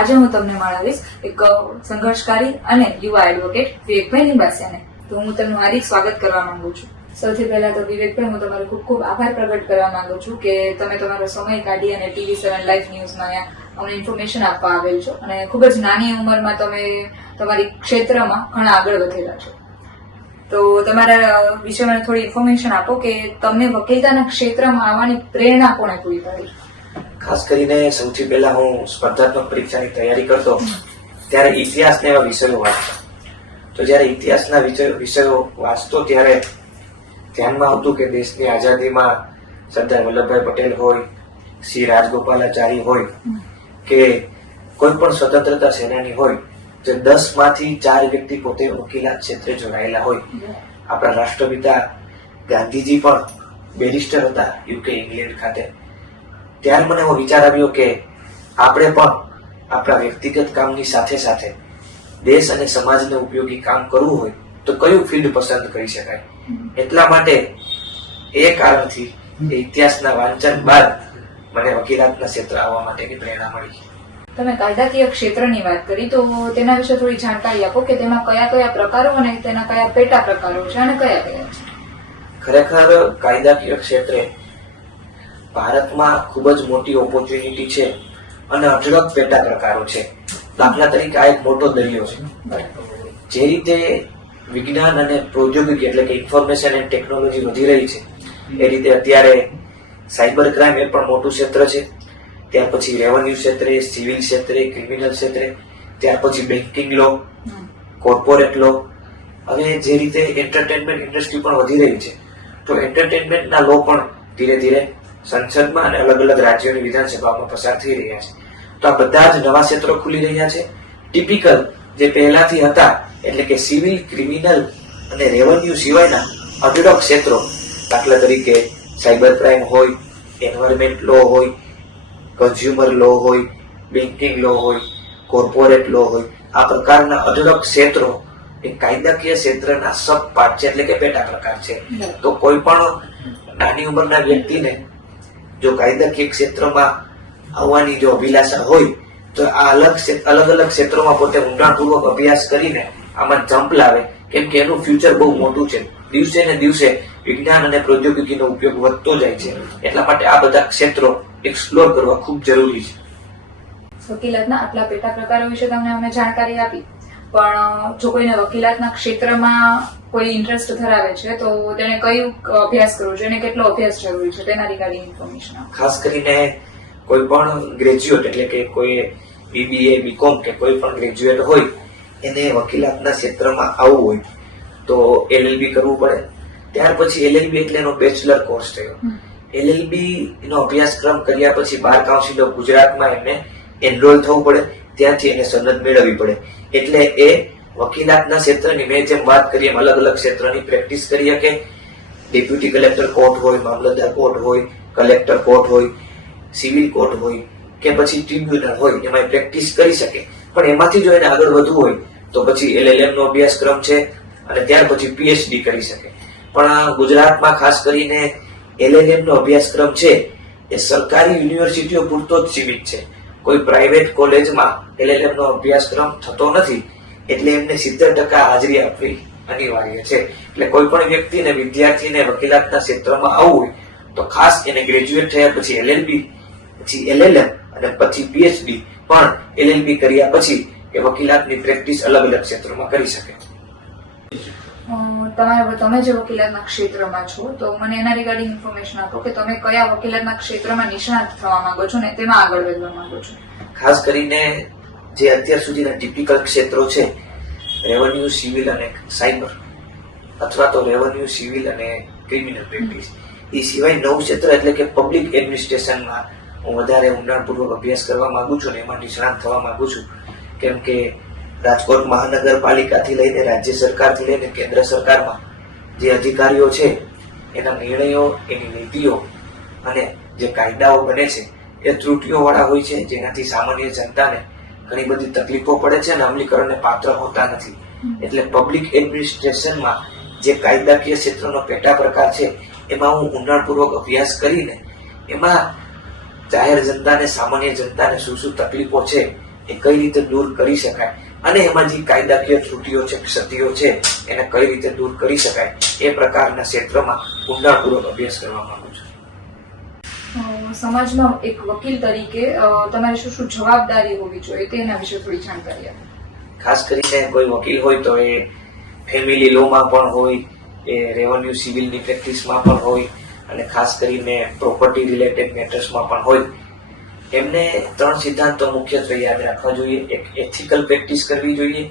આજે હું તમને મળાવીશ એક સંઘર્ષકારી અને યુવા એડવોકેટ વિવેકભાઈ નિંબાસિયાને. તો હું તેમનું હાર્દિક સ્વાગત કરવા માંગુ છું. સૌથી પહેલા તો વિવેકભાઈ, હું તમારો ખૂબ ખૂબ આભાર પ્રગટ કરવા માંગુ છું કે તમે તમારો સમય કાઢી અને TV7 લાઈવ ન્યૂઝમાં અમને ઇન્ફોર્મેશન આપવા આવેલ છો અને ખૂબ જ નાની ઉંમરમાં તમે તમારી ક્ષેત્રમાં ઘણા આગળ વધેલા છો. તો તમારા વિશે મને થોડી ઇન્ફોર્મેશન આપો કે તમને વકીલતાના ક્ષેત્રમાં આવવાની પ્રેરણા કોણે પૂરી પાડી? ખાસ કરીને સૌથી પહેલા હું સ્પર્ધાત્મક પરીક્ષાની તૈયારી કરતો ત્યારે ઇતિહાસના એવા વિષયો વાંચતો. તો જયારે ઇતિહાસના વિષયો વાંચતો ત્યારે ધ્યાનમાં આવતું કે દેશની આઝાદીમાં સરદાર વલ્લભભાઈ પટેલ હોય, શ્રી રાજગોપાલાચારી હોય કે કોઈ પણ સ્વતંત્રતા સેનાની હોય, જે 10 માંથી 4 વ્યક્તિ પોતે વકીલાત ક્ષેત્રે જોડાયેલા હોય. આપણા રાષ્ટ્રપિતા ગાંધીજી પણ બેરિસ્ટર હતા યુકે ઇંગ્લેન્ડ ખાતે. ત્યારે મને એવો વિચાર આવ્યો કે આપણે પણ આપણા વ્યક્તિગત કામની સાથે સાથે દેશ અને સમાજને ઉપયોગી કામ કરવું હોય તો કયું ફિલ્ડ પસંદ કરી શકાય. એટલા માટે એ કારણથી ઇતિહાસના વાંચન બાદ મને વકીલાતના ક્ષેત્ર આવવા માટેની પ્રેરણા મળી. તમે કાયદાકીય ક્ષેત્રની વાત કરી, તો તેના વિશે થોડી જાણકારી આપો કે તેમાં કયા કયા પ્રકારો અને તેના કયા પેટા પ્રકારો છે અને કયા કયા છે? ખરેખર કાયદાકીય ક્ષેત્રે ભારતમાં ખૂબ જ મોટી ઓપોર્ચ્યુનિટી છે અને અઢળક પેટા પ્રકારો છે. દાખલા તરીકે આ એક મોટો દરિયો છે. જે રીતે વિજ્ઞાન અને પ્રૌદ્યોગિકી એટલે કે ઇન્ફોર્મેશન એન્ડ ટેકનોલોજી વધી રહી છે, એ રીતે અત્યારે સાયબર ક્રાઇમ એ પણ મોટું ક્ષેત્ર છે. ત્યાર પછી રેવન્યુ ક્ષેત્રે, સિવિલ ક્ષેત્રે, ક્રિમિનલ ક્ષેત્રે, ત્યાર પછી બેન્કિંગ લો, કોર્પોરેટ લો. હવે જે રીતે એન્ટરટેનમેન્ટ ઇન્ડસ્ટ્રી પણ વધી રહી છે, તો એન્ટરટેનમેન્ટના લો પણ ધીરે ધીરે સંસદમાં અને અલગ અલગ રાજ્યોની વિધાનસભામાં પસાર થઈ રહ્યા છે. તો આ બધા જ નવા ક્ષેત્રો ખુલી રહ્યા છે. ટિપિકલ જે પહેલાથી હતા એટલે કે સિવિલ, ક્રિમિનલ અને રેવન્યુ સિવાયના અઢળક ક્ષેત્રો, દાખલા તરીકે સાયબર ક્રાઇમ હોય, એન્વાયરમેન્ટ લો હોય, કન્ઝ્યુમર લો હોય, બેન્કિંગ લો હોય, કોર્પોરેટ લો હોય, આ પ્રકારના અઢળક ક્ષેત્રો એ કાયદાકીય ક્ષેત્રના સબ પાર્ટ છે એટલે કે પેટા પ્રકાર છે. તો કોઈ પણ નાની ઉંમરના વ્યક્તિને જો કાયદાકીય ક્ષેત્રમાં આવવાની જો અભિલાષા હોય તો આ અલગ અલગ ક્ષેત્રોમાં પોતે ઊંડાણપૂર્વક અભ્યાસ કરીને આમાં જમ્પ લાવે, કેમ કે એનું ફ્યુચર બહુ મોટું છે. દિવસે ને દિવસે વિજ્ઞાન અને પ્રૌદ્યોગિકીનો ઉપયોગ વધતો જાય છે. એટલા માટે આ બધા ક્ષેત્રો એક્સપ્લોર કરવા ખૂબ જરૂરી છે. વકીલાતના આટલા પેટા પ્રકારો વિશે તમને અમે જાણકારી આપી, પણ જો કોઈને વકીલાતના ક્ષેત્રમાં કોઈ ઇન્ટરેસ્ટ ધરાવે છે તો તેને કયું અભ્યાસ કરવો જોઈએ અને કેટલો અભ્યાસ જરૂરી છે તેના રિગાર્ડિંગ ઇન્ફોર્મેશન આપો. ખાસ કરીને કોઈ પણ ગ્રેજ્યુએટ એટલે કે કોઈ BBA, BCom કે કોઈ પણ ગ્રેજ્યુએટ હોય એને વકીલાતના ક્ષેત્રમાં આવવું હોય તો LLB કરવું પડે. ત્યાર પછી LLB એટલે એનો બેચલર કોર્સ થયો. LLB નો અભ્યાસક્રમ કર્યા પછી બાર કાઉન્સિલ ઓફ ગુજરાતમાં એમને એનરોલ થવું પડે, ત્યાંથી એને સનદ મેળવવી પડે. એટલે એ વકીલાતના ક્ષેત્રની મેં જેમ વાત કરી એમ અલગ અલગ ક્ષેત્રની પ્રેક્ટિસ કરી શકે. ડેપ્યુટી કલેક્ટર કોર્ટ હોય, મામલતદાર કોર્ટ હોય, કલેક્ટર કોર્ટ હોય, સિવિલ કોર્ટ હોય કે પછી ટ્રિબ્યુનલ હોય, એમાં પ્રેક્ટિસ કરી શકે. પણ એમાંથી જો એને આગળ વધવું હોય તો પછી LLM નો અભ્યાસક્રમ છે અને ત્યાર પછી PhD કરી શકે. પણ ગુજરાતમાં ખાસ કરીને LLM નો અભ્યાસક્રમ છે એ સરકારી યુનિવર્સિટીઓ પૂરતો જ સીમિત છે. કોઈ પ્રાઇવેટ કોલેજમાં LLM નો અભ્યાસક્રમ થતો નથી, એટલે એમને 70% હાજરી આપવી અનિવાર્ય છે. એટલે કોઈ પણ વ્યક્તિને, વિદ્યાર્થીને વકીલાતના ક્ષેત્રમાં આવવું હોય તો ખાસ એને ગ્રેજ્યુએટ થયા પછી LLB, પછી LLM અને પછી PhD. પણ LLB કર્યા પછી એ વકીલાતની પ્રેક્ટિસ અલગ અલગ ક્ષેત્રોમાં કરી શકે. તમે જે વકીલાતના ક્ષેત્રમાં છો તો મને એના રિગાર્ડિંગ ઇન્ફોર્મેશન આપો કે તમે કયા વકીલાતના ક્ષેત્રમાં નિષ્ણાત થવા માંગો છો ને તેમાં આગળ વધવા માંગો છો. ખાસ કરીને જે અત્યાર સુધીના ટિપિકલ ક્ષેત્રો છે, રેવન્યુ, સિવિલ અને સાયબર, અથવા તો રેવન્યુ, સિવિલ અને ક્રિમિનલ પ્રેક્ટિસ. એ સિવાય નવું ક્ષેત્ર એટલે કે પબ્લિક એડમિનિસ્ટ્રેશનમાં હું વધારે ઊંડાણપૂર્વક અભ્યાસ કરવા માંગુ છું ને એમાં નિષ્ણાત થવા માંગુ છું. કેમ કે રાજકોટ મહાનગરપાલિકાથી લઈને રાજ્ય સરકારથી લઈને કેન્દ્ર સરકારમાં જે અધિકારીઓ છે એના નિર્ણયો, એની નીતિઓ અને જે કાયદાઓ બને છે એ ત્રુટીઓવાળા હોય છે, જેનાથી સામાન્ય જનતાને ઘણી બધી તકલીફો પડે છે અને અમલીકરણને પાત્ર હોતા નથી. એટલે પબ્લિક એડમિનિસ્ટ્રેશનમાં જે કાયદાકીય ક્ષેત્રનો પેટા પ્રકાર છે એમાં હું ઊંડાણપૂર્વક અભ્યાસ કરીને એમાં જાહેર જનતાને, સામાન્ય જનતાને શું શું તકલીફો છે એ કઈ રીતે દૂર કરી શકાય અને એમાં જે કાયદાકીય ત્રુટીઓ છે, ક્ષતિઓ છે, એને કઈ રીતે દૂર કરી શકાય એ પ્રકારના ક્ષેત્રમાં ઊંડાણપૂર્વક અભ્યાસ કરવા માંગુ છું. સમાજમાં એક વકીલ તરીકે તમારે શું શું જવાબદારી હોવી જોઈએ તેના વિશે થોડી જાણકારી આપો. ખાસ કરીને કોઈ વકીલ હોય તો એ ફેમિલી લોમાં પણ હોય, એ રેવન્યુ સિવિલની પ્રેક્ટિસમાં પણ હોય અને ખાસ કરીને પ્રોપર્ટી રિલેટેડ મેટર્સમાં પણ હોય. એમને 3 સિદ્ધાંતો મુખ્યત્વે યાદ રાખવા જોઈએ. એક એથિકલ પ્રેક્ટિસ કરવી જોઈએ,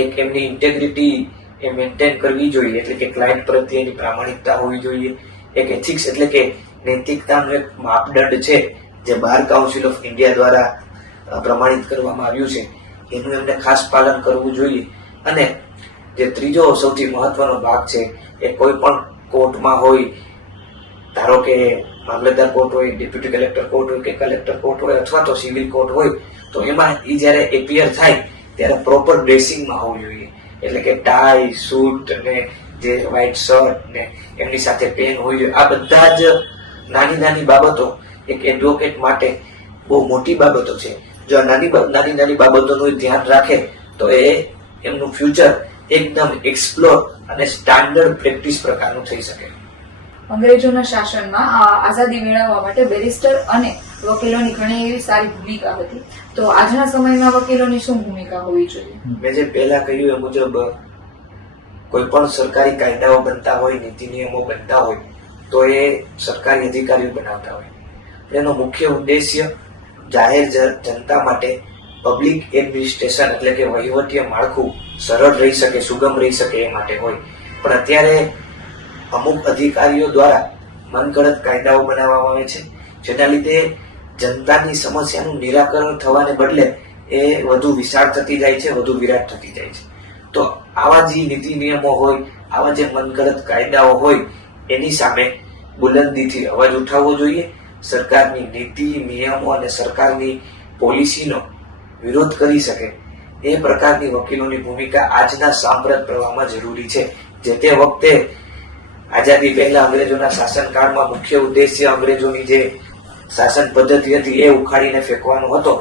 એક એમની ઇન્ટેગ્રિટી એ મેન્ટેન કરવી જોઈએ એટલે કે ક્લાયન્ટ પ્રત્યેની પ્રામાણિકતા હોવી જોઈએ. એક એથિક્સ એટલે કે નૈતિકતાનો એક માપદંડ છે જે બાર કાઉન્સિલ ઓફ ઇન્ડિયા દ્વારા પ્રમાણિત કરવામાં આવ્યું છે, એનું એમને ખાસ પાલન કરવું જોઈએ. અને જે ત્રીજો સૌથી મહત્વનો ભાગ છે એ કોઈ પણ કોર્ટમાં હોય, ધારો કે મામલતદાર કોર્ટ હોય, ડેપ્યુટી કલેક્ટર કોર્ટ હોય કે કલેક્ટર કોર્ટ હોય અથવા તો સિવિલ કોર્ટ હોય, તો એમાં એ જ્યારે એપિયર થાય ત્યારે પ્રોપર ડ્રેસિંગમાં હોવું જોઈએ. એટલે કે ટાઈ, સૂટ અને જે વ્હાઇટ શર્ટ ને એમની સાથે પેન હોવી જોઈએ. આ બધા જ નાની નાની બાબતો એક એડવોકેટ માટે બહુ મોટી બાબતો છે. જો આ નાની બાબતોનું ધ્યાન રાખે તો એ એમનું ફ્યુચર એકદમ એક્સપ્લોર અને સ્ટાન્ડર્ડ પ્રેક્ટિસ પ્રકારનું થઈ શકે. અંગ્રેજોના શાસનમાં આઝાદી મેળવવા માટે બેરિસ્ટર અને વકીલોની ઘણી એવી સારી ભૂમિકા હતી. તો આજના સમયમાં વકીલોની શું ભૂમિકા હોવી જોઈએ? મેં જે પહેલા કહ્યું એ મુજબ કોઈ પણ સરકારી કાયદાઓ બનતા હોય, નીતિ નિયમો બનતા હોય તો એ સરકારી અધિકારીઓ બનાવતા હોય. એનો મુખ્ય ઉદ્દેશ્ય જાહેર જનતા માટે પબ્લિક એડમિનિસ્ટ્રેશન એટલે કે વહીવટીય માળખું સરળ રહી શકે, સુગમ રહી શકે એ માટે હોય. પણ અત્યારે અમુક અધિકારીઓ દ્વારા મનગઢંત કાયદાઓ બનાવવામાં આવે છે, જેના લીધે જનતાની સમસ્યાનું નિરાકરણ થવાને બદલે એ વધુ વિશાળ થતી જાય છે, વધુ વિરાટ થતી જાય છે. તો આવા જે નીતિ નિયમો હોય, આવા જે મનગઢંત કાયદાઓ હોય, એની સામે બુલંદીથી અવાજ ઉઠાવવો જોઈએ. સરકારની નીતિ, નિયમો અને સરકારની પોલિસીનો વિરોધ કરી શકે એ પ્રકારની વકીલોની ભૂમિકા આજના સાંપ્રત પ્રવાહમાં જરૂરી છે. જે તે વખતે આઝાદી પહેલા અંગ્રેજોના શાસનકાળમાં મુખ્ય ઉદ્દેશ્ય અંગ્રેજોની જે શાસન પદ્ધતિ હતી એ ઉખાડીને ફેંકવાનો હતો,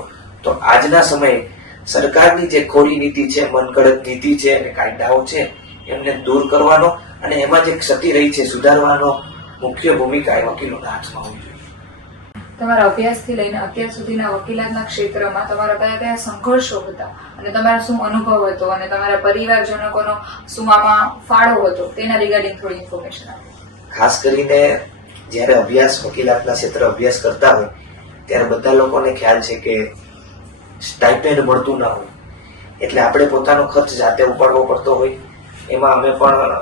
તો આજના સમયે સરકારની જે ખોટી નીતિ છે, મનગઢંત નીતિ છે અને કાયદાઓ છે એમને દૂર કરવાનો અને એમાં જે ક્ષતિ રહી છે સુધારવાનો મુખ્ય ભૂમિકા એ વકીલોના હાથમાં હોવી જોઈએ. તમારા અભ્યાસથી લઈને અત્યાર સુધીના વકીલાતના ક્ષેત્રમાં તમારા કયા કયા સંઘર્ષો હતા અને તમારો શું અનુભવ હતો અને તમારા પરિવારજનકોનો શું આમાં ફાળો હતો તેના રિગાર્ડિંગ થોડી ઇન્ફોર્મેશન આપો. ખાસ કરીને જ્યારે વકીલાતના ક્ષેત્ર અભ્યાસ કરતા હોય ત્યારે બધા લોકોને ખ્યાલ છે કે સ્ટાઇપેન્ડ મળતું ના હોય, એટલે આપણે પોતાનો ખર્ચ જાતે ઉપાડવો પડતો હોય. એમાં અમે પણ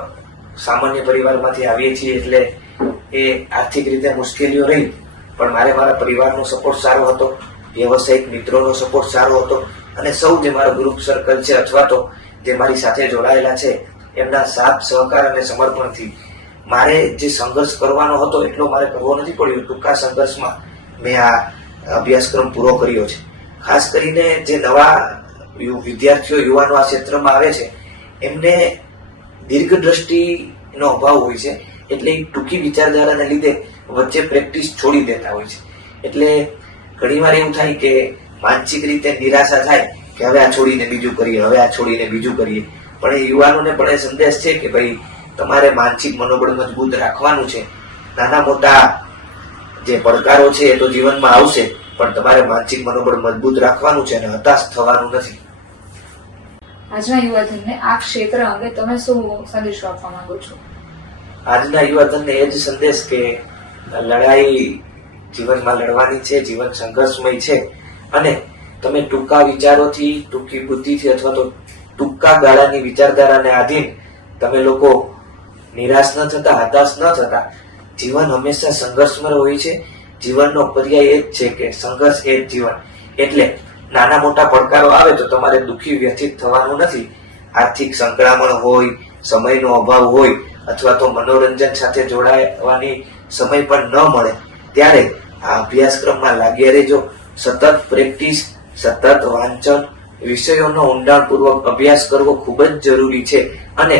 સામાન્ય પરિવારમાંથી આવીએ છીએ એટલે એ આર્થિક રીતે મુશ્કેલીઓ રહી, પણ મારે મારા પરિવારનો સપોર્ટ સારો હતો, વ્યવસાયિક મિત્રોનો સપોર્ટ સારો હતો અને સૌ જે મારો ગ્રુપ સર્કલ છે અથવા તો જે મારી સાથે જોડાયેલા છે એમના સાથ સહકાર અને સમર્પણથી મારે જે સંઘર્ષ કરવાનો હતો એટલો મારે કરવો નથી પડ્યો. ટૂંકા સંઘર્ષમાં મેં આ અભ્યાસક્રમ પૂરો કર્યો છે. ખાસ કરીને જે નવા વિદ્યાર્થીઓ, યુવાનો આ ક્ષેત્રમાં આવે છે એમને દીર્ઘ દ્રષ્ટિનો અભાવ હોય છે, એટલે ટૂંકી વિચારધારાને લીધે વચ્ચે પ્રેક્ટિસ છોડી દેતા હોય છે. એટલે ઘણીવાર એવું થાય કે માનસિક રીતે નિરાશા થાય કે હવે આ છોડીને બીજું કરીએ, હવે આ છોડીને બીજું કરીએ. પણ એ યુવાનોને પણ એ સંદેશ છે કે ભાઈ તમારે માનસિક મનોબળ મજબૂત રાખવાનું છે. નાના મોટા જે પડકારો છે એ તો જીવનમાં આવશે, પણ તમારે માનસિક મનોબળ મજબૂત રાખવાનું છે અને હતાશ થવાનું નથી. આજના યુવાધનને આ ક્ષેત્ર અંગે તમે શું સંદેશો આપવા માંગો છો? આજના યુવાધનને એ જ સંદેશ કે લડાઈ જીવનમાં લડવાની છે, જીવન સંઘર્ષમય છે અને તમે ટૂંકા વિચારોથી, ટૂંકી બુદ્ધિથી અથવા તો ટૂંકા ગાળાની વિચારધારાને આધીન તમે લોકો નિરાશ ન થતા, હતાશ ન થતા. જીવન હંમેશા સંઘર્ષમય હોય છે. જીવનનો પર્યાય એ જ છે કે સંઘર્ષ એ જ જીવન. એટલે નાના મોટા પડકારો આવે તો તમારે દુઃખી, વ્યથિત થવાનું નથી. આર્થિક સંકળામણ હોય, સમયનો અભાવ હોય અથવા તો મનોરંજન સાથે જોડાવાની સમય પણ ન મળે ત્યારે આ અભ્યાસક્રમમાં લાગ્યા રહેજો. સતત પ્રેક્ટિસ, સતત વાંચન, વિષયોનો ઊંડાણપૂર્વક અભ્યાસ કરવો ખૂબ જ જરૂરી છે અને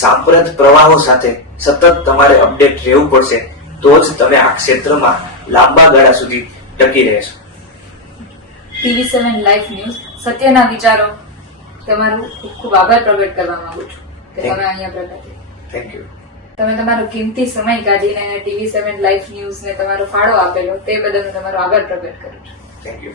સાંપ્રત પ્રવાહો સાથે સતત તમારે અપડેટ રહેવું પડશે. તો જ તમે આ ક્ષેત્રમાં લાંબા ગાળા સુધી ટકી રહેશો. TV7 લાઈવ ન્યૂઝ સત્યના વિચારો તમારું ખૂબ ખૂબ આભાર પ્રગટ કરવા માંગુ છું કે તમે અહીંયા પ્રગટ થયા. Thank you. તમે તમારો કિંમતી સમય કાઢીને TV7 લાઈવ ન્યૂઝ ને તમારો ફાળો આપેલો તે બદલ હું તમારો આભાર પ્રગટ કરું છું. Thank you.